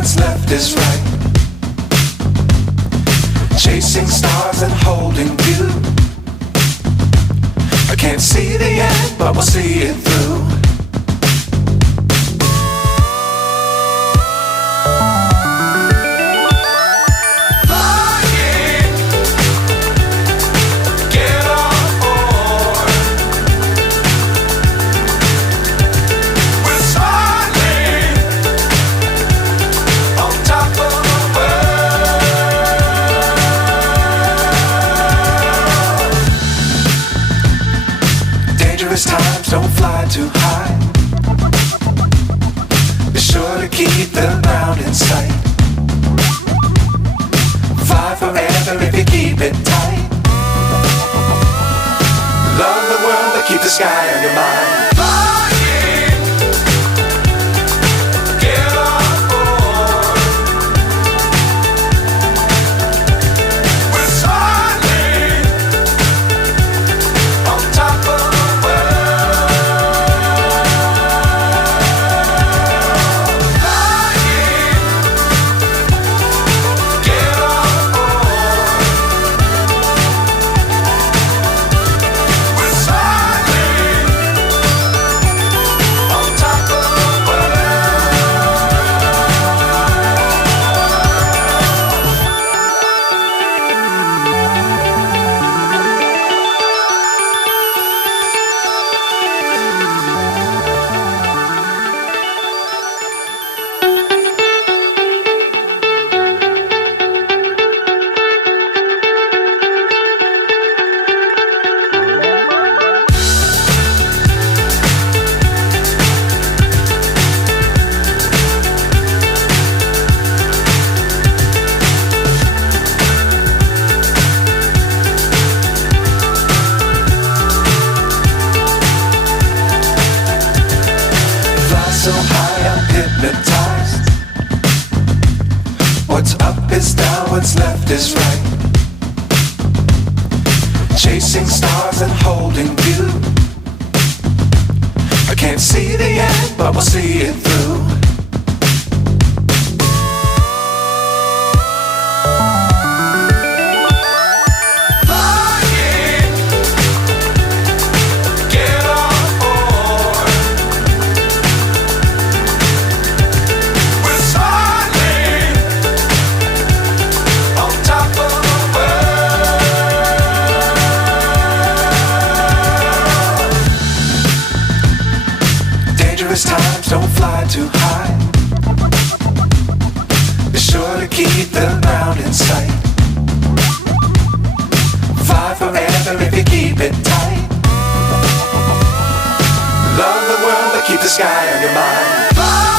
what's left is right. Chasing stars and holding you. I can't see the end, but we'll see it through. Times don't fly too high. Be sure to keep the ground in sight. Fly forever if you keep it tight. Love the world but keep the sky on your mind. So high I'm hypnotized. What's up is down, what's left is right. Chasing stars and holding you. I can't see the end, but we'll see it through. Times don't fly too high. Be sure to keep the ground in sight. Fly forever if you keep it tight. Love the world but keep the sky on your mind.